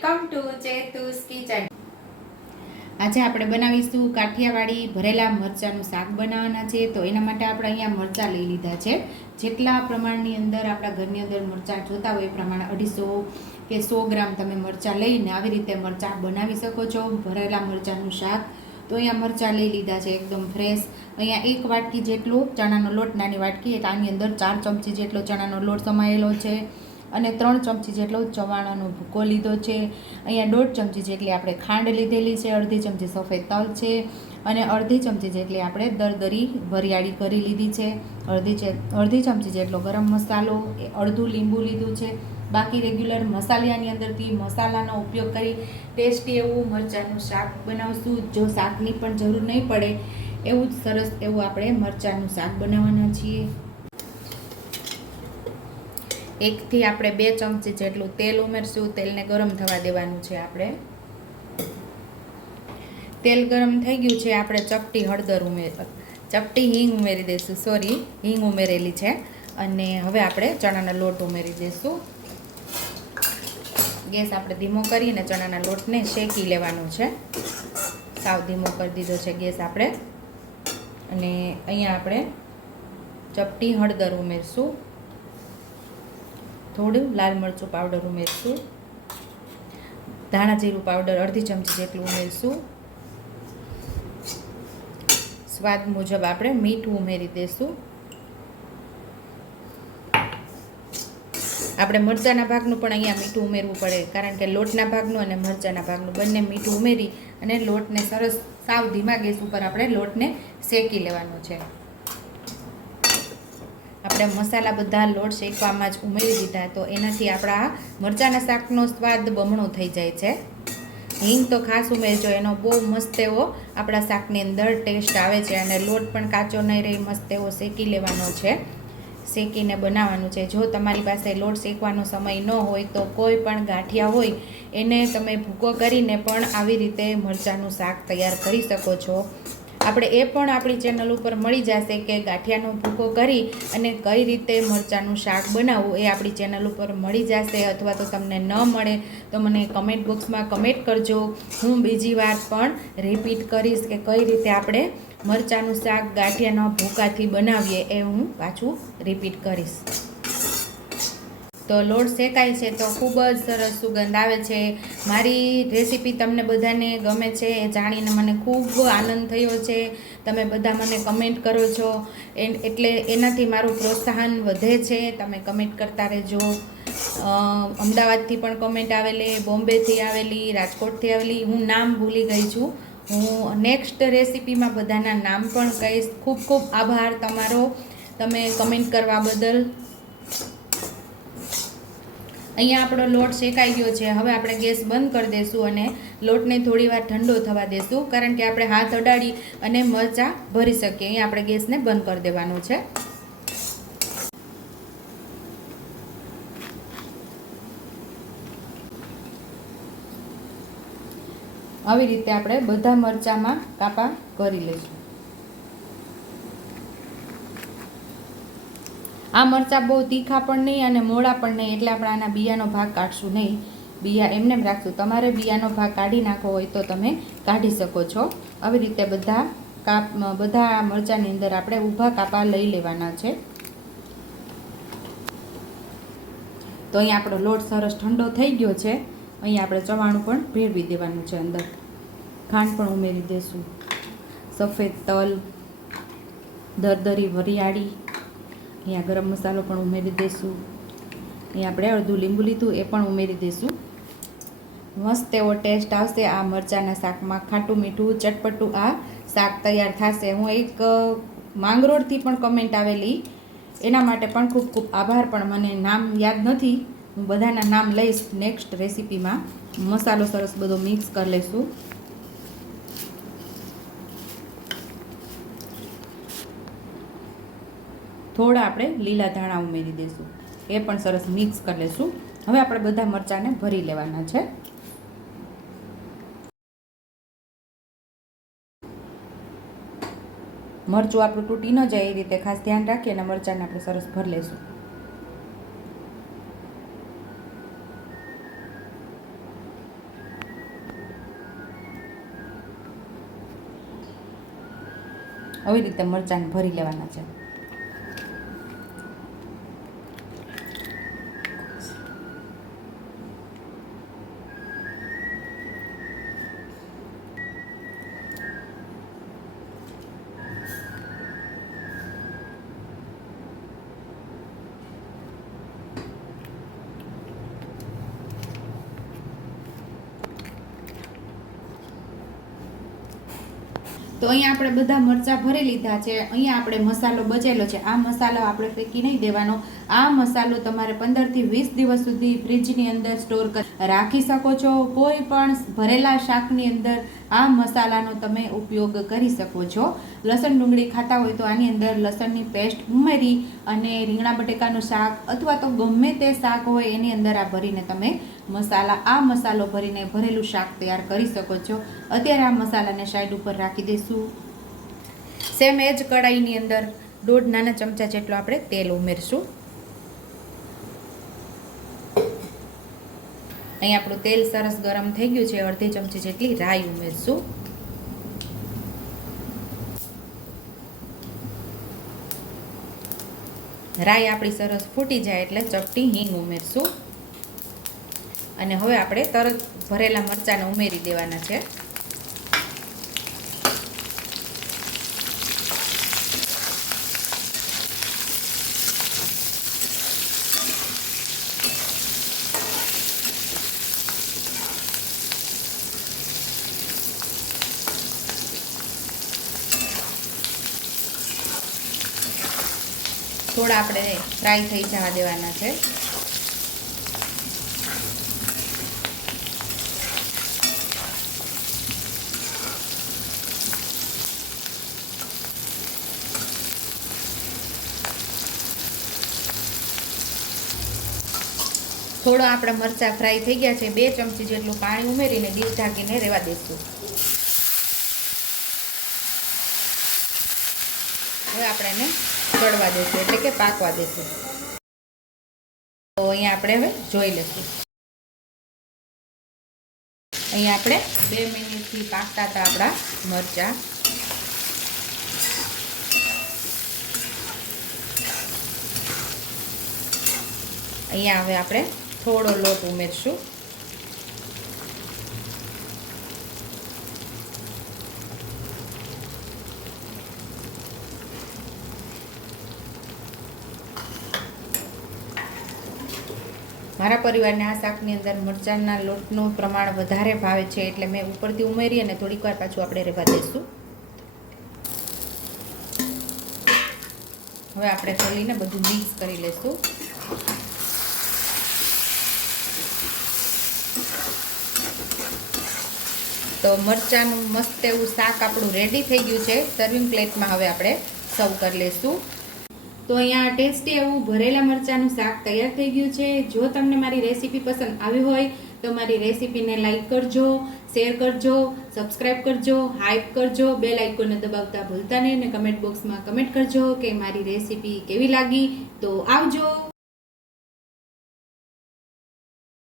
Welcome to ચેતુસ kitchen. આજે આપણે બનાવીશું કાઠિયાવાડી ભરેલા મરચાંનું શાક બનાવવાના છે। તો એના માટે આપણે અહીંયા મરચાં લઈ લીધા છે। જેટલા પ્રમાણની અંદર આપણા ઘરની અંદર મરચાં જોતા હોય એ પ્રમાણે 250 કે 100 ગ્રામ તમે મરચાં લઈને આવી રીતે મરચાં બનાવી શકો છો, ભરેલા મરચાંનું શાક। તો અહીંયા મરચાં લઈ લીધા છે એકદમ ફ્રેશ। અહીંયા 1 વાટકી જેટલો ચણાનો લોટ, નાની વાટકી, એટલે આની અંદર 4 ચમચી જેટલો ચણાનો લોટ સમાયેલો છે અને 3 ચમચી જેટલો ચવાણાનો ભૂકો લીધો છે। અહીંયા 1.5 ચમચી જેટલી આપણે ખાંડ લીધેલી છે, અડધી ચમચી સફેદ તલ છે અને અડધી ચમચી જેટલી આપણે દરદરી વરિયાળી કરી લીધી છે। અડધી ચમચી જેટલો ગરમ મસાલો, અડધું લીંબુ લીધું છે। બાકી રેગ્યુલર મસાલાની અંદરથી મસાલાનો ઉપયોગ કરી ટેસ્ટી એવું મરચાંનું શાક બનાવશું। જો શાકની પણ જરૂર નહીં પડે એવું જ સરસ એવું આપણે મરચાંનું શાક બનાવવાના છીએ। 1 થી આપણે 2 ચમચી જેટલું તેલ ઉમેરશું। તેલને ગરમ થવા દેવાનું છે આપણે। તેલ ગરમ થઈ ગયું છે, આપણે ચપટી હિંગ ઉમેરી દઈશું। હિંગ ઉમેરેલી છે અને હવે આપણે ચણાનો લોટ ઉમેરી દઈશું। ગેસ આપણે ધીમો કરીને ચણાના લોટને શેકી લેવાનો છે। સાવ ધીમો કરી દીધો છે ગેસ આપણે। અને અહીંયા આપણે ચપટી હળદર ઉમેરશું, થોડું લાલ મરચું પાવડર ઉમેરશું, ધાણા જીરું પાવડર અડધી ચમચી જેટલું ઉમેરશું। સ્વાદ મુજબ આપણે મીઠું ઉમેરી દઈશું। આપણે મરચાંના ભાગનું પણ અહીંયા મીઠું ઉમેરવું પડે, કારણ કે લોટના ભાગનું અને મરચાંના ભાગનું બંને મીઠું ઉમેરી અને લોટને સરસ સાવ ધીમા ગેસ ઉપર આપણે લોટને શેકી લેવાનો છે। આપણે મસાલા બધા લોટ શેકવામાં જ ઉમેરી દીધા, તો એનાથી આપણા મરચાંના શાકનો સ્વાદ બમણો થઈ જાય છે। હિંગ તો ખાસ ઉમેરજો, એનો બહુ મસ્ત એવો આપણા શાકની અંદર ટેસ્ટ આવે છે અને લોટ પણ કાચો નહીં રહી, મસ્ત એવો શેકી લેવાનો છે, શેકીને બનાવવાનું છે। જો તમારી પાસે લોટ શેકવાનો સમય ન હોય તો કોઈ પણ ગાંઠિયા હોય એને તમે ભૂકો કરીને પણ આવી રીતે મરચાંનું શાક તૈયાર કરી શકો છો। આપણે એ પણ આપણી ચેનલ ઉપર મળી જશે કે ગાંઠિયાનો ભૂકો કરી અને કઈ રીતે મરચાંનું શાક બનાવવું, એ આપણી ચેનલ ઉપર મળી જશે। અથવા તો તમને ન મળે તો મને કમેન્ટ બોક્સમાં કમેન્ટ કરજો, હું બીજી વાર પણ રિપીટ કરીશ કે કઈ રીતે આપણે મરચાંનું શાક ગાંઠિયાના ભૂકાથી બનાવીએ, એ હું પાછું રિપીટ કરીશ। તો લોટ શેકાય છે તો ખૂબ જ સરસ સુગંધ આવે છે। મારી રેસીપી તમને બધાને ગમે છે એ જાણીને મને ખૂબ આનંદ થયો છે। તમે બધા મને કમેન્ટ કરો છો એટલે એનાથી મારું પ્રોત્સાહન વધે છે। તમે કમેન્ટ કરતા રહેજો। અમદાવાદથી પણ કમેન્ટ આવેલી, બોમ્બેથી આવેલી, રાજકોટથી આવેલી, હું નામ ભૂલી ગઈ છું। હું નેક્સ્ટ રેસીપીમાં બધાના નામ પણ કહીશ। ખૂબ ખૂબ આભાર તમારો, તમે કમેન્ટ કરવા બદલ। અહીંયા આપણો લોટ શેકાઈ ગયો છે, હવે આપણે ગેસ બંધ કરી દઈશું અને લોટને થોડી વાર ઠંડો થવા દઈશું, કારણ કે આપણે હાથ અડાડી અને મરચાં ભરી શકીએ। અહીંયા આપણે ગેસને બંધ કરી દેવાનો છે। આવી રીતે આપણે બધા મરચાંમાં કાપા કરી લઈશું। આ મરચાં બહુ તીખા પણ નહીં અને મોળા પણ નહીં, એટલે આપણે આના બિયાનો ભાગ કાઢશું નહીં, બિયા એમને એમ રાખશું। તમારે બિયાનો ભાગ કાઢી નાખવો હોય તો તમે કાઢી શકો છો। આવી રીતે બધા મરચાંની અંદર આપણે ઊભા કાપા લઈ લેવાના છે। તો અહીંયા આપણો લોટ સરસ ઠંડો થઈ ગયો છે। અહીંયા આપણે ચવાણું પણ ભેળવી દેવાનું છે, અંદર ખાંડ પણ ઉમેરી દઈશું, સફેદ તલ, દરદરી વરિયાળી, અહીંયા ગરમ મસાલો પણ ઉમેરી દઈશું। અહીંયા આપણે અડધું લીંબુ લીધું એ પણ ઉમેરી દઈશું। મસ્ત એવો ટેસ્ટ આવશે આ મરચાંના શાકમાં, ખાટું મીઠું ચટપટું આ શાક તૈયાર થશે। હું એક માંગરોળથી પણ કમેન્ટ આવેલી, એના માટે પણ ખૂબ ખૂબ આભાર, પણ મને નામ યાદ નથી, હું બધાના નામ લઈશ નેક્સ્ટ રેસીપીમાં। મસાલો સરસ બધો મિક્સ કરી લઈશું। થોડા આપણે લીલા ધાણા ઉમેરી દઈશું, એ પણ સરસ મિક્સ કરી લઈશું। હવે આપણે બધા મરચાંને ભરી લેવાના છે। મરચું આપણું તૂટી ન જાય એ રીતે ખાસ ધ્યાન રાખીએ અને મરચાંને આપણે સરસ ભરી લઈશું। આવી રીતે મરચાંને ભરી લેવાના છે. તો અહીંયા આપણે બધા મરચાં ભરી લીધા છે. અહીંયા આપણે મસાલો બચેલો છે, આ મસાલો આપણે ફેંકી નહીં દેવાનો. આ મસાલો તમારે 15 થી 20 દિવસ સુધી ફ્રીજની અંદર સ્ટોર કરી રાખી શકો છો. કોઈ પણ ભરેલા શાકની અંદર આ મસાલાનો તમે ઉપયોગ કરી શકો છો. લસણ ડુંગળી ખાતા હોય તો આની અંદર લસણની પેસ્ટ ઉમેરી અને રીંગણા બટેકાનું શાક અથવા તો ગમે તે શાક હોય એની અંદર આ ભરીને તમે આ મસાલો ભરીને ભરેલું શાક તૈયાર કરી શકો છો. અત્યારે આ મસાલાને સાઈડ ઉપર રાખી દઈશું. સેમ એ જ કઢાઈની અંદર 1.5 નાના ચમચા જેટલું આપણે તેલ ઉમેરશું. અહીં આપણું તેલ સરસ ગરમ થઈ ગયું છે. અડધી ચમચી જેટલી રાઈ ઉમેરશું. રાઈ આપણી સરસ ફૂટી જાય એટલે ચપટી હિંગ ઉમેરશું. અને હવે આપણે તરત ભરેલા મરચાંને ઉમેરી દેવાના છે. થોડા આપણે ફ્રાય થઈ જવા દેવાના છે. થોડો આપણા મરચાં ફ્રાય થઈ ગયા છે. 2 ચમચી જેટલું પાણી ઉમેરીને ડીશ ઢાંકીને રહેવા દઈશું. હવે આપણે એને ચડવા દઈશું, એટલે કે પાકવા દઈશું. તો અહીંયા આપણે હવે જોઈ લઈશું. અહીંયા આપણે 2 મિનિટથી પાકતા હતા આપણા મરચાં. અહીંયા હવે આપણે થોડો લોટ ઉમેરશું. મારા પરિવારને આ શાકની અંદર મરચાંના લોટનું પ્રમાણ વધારે ભાવે છે, એટલે મેં ઉપરથી ઉમેરી અને થોડીક વાર પાછું આપણે રહેવા દઈશું. હવે આપણે ખોલીને બધું મિક્સ કરી લઈશું. તો મરચાંનું મસ્ત એવું શાક આપણું રેડી થઈ ગયું છે. સર્વિંગ પ્લેટમાં હવે આપણે સર્વ કરી લઈશું. તો અહીંયા ટેસ્ટી એવું ભરેલા મરચાંનું શાક તૈયાર થઈ ગયું છે. જો તમને મારી રેસીપી પસંદ આવી હોય તો મારી રેસીપીને લાઈક કરજો, શેર કરજો, સબસ્ક્રાઈબ કરજો, હાઈપ કરજો, બેલ આઇકોનને દબાવતા ભૂલતા નહીં અને કમેન્ટ બોક્સમાં કમેન્ટ કરજો કે મારી રેસીપી કેવી લાગી. તો આવજો.